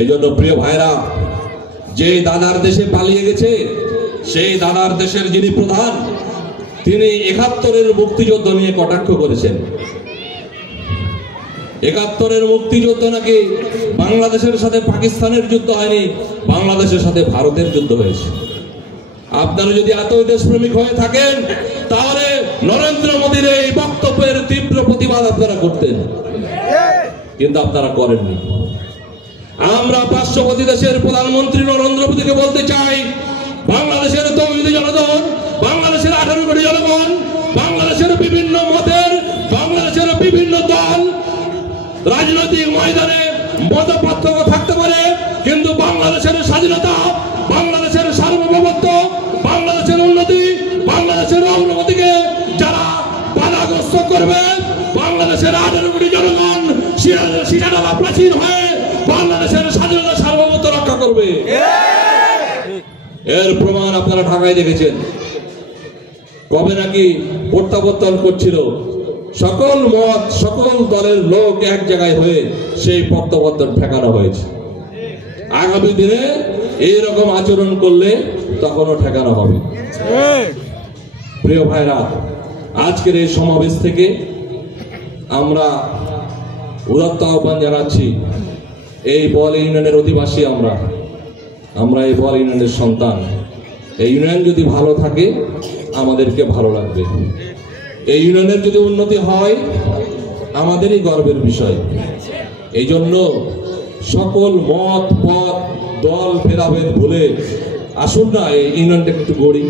এই জন্য প্রিয় ভাইরা, যে দাদার দেশে পালিয়ে গেছে, সেই দাদার দেশের যিনি প্রধান, তিনি ৭১-এর মুক্তিযুদ্ধ নিয়ে কটাক্ষ করেছেন। ৭১-এর মুক্তিযুদ্ধ নাকি বাংলাদেশের সাথে পাকিস্তানের যুদ্ধ হয়নি, বাংলাদেশের সাথে ভারতের যুদ্ধ হয়েছে। আপনারা যদি এত দেশপ্রেমিক হয়ে থাকেন, তাহলে নরেন্দ্র মোদীর এই বক্তব্যের তীব্র প্রতিবাদ আপনারা করতেন, কিন্তু আপনারা করেননি। আমরা পার্শ্ববর্তী দেশের প্রধানমন্ত্রী নরেন্দ্র মোদীকে বলতে চাই, বাংলাদেশের তৌহিদি জনগণ, বাংলাদেশের 18 কোটি জনগণ, বাংলাদেশের বিভিন্ন মতের, বাংলাদেশের বিভিন্ন দল, রাজনৈতিক ময়দানে মত পার্থক্য থাকতে পারে, কিন্তু বাংলাদেশের স্বাধীনতা, বাংলাদেশের সার্বভৌমত্ব, বাংলাদেশের উন্নতি, বাংলাদেশের অগ্রগতিকে যারা বাধাগ্রস্ত করবে, বাংলাদেশের 18 কোটি জনগণ শিরাডালা প্রাচীর হয়ে বাংলাদেশের স্বাধীনতা সার্বভৌমত্ব রক্ষা করবে। এর প্রমাণ আপনারা ঢাকায় দেখেছেন। কবে নাকি প্রত্যাবর্তন করছিল, সকল মত, সকল দলের লোক এক জায়গায় হয়ে সেই প্রত্যাবর্তন ঠেকানো হয়েছে। আগামী দিনে এইরকম আচরণ করলে তখনও ঠেকানো হবে। প্রিয় ভাইরা, আজকের এই সমাবেশ থেকে আমরা উদাত্ত আহ্বান জানাচ্ছি। এই বল ইউনিয়নের অধিবাসী আমরা এই বল ইউনিয়নের সন্তান। এই ইউনিয়ন যদি ভালো থাকে, আমাদেরকে ভালো লাগবে। এই ইউনিয়নের যদি উন্নতি হয়, আমাদেরই গর্বের বিষয়। এই জন্য সকল মত, পথ, দল ভেদাভেদ ভুলে আসুন না এই ইউনিয়নটাকে একটু গড়ি।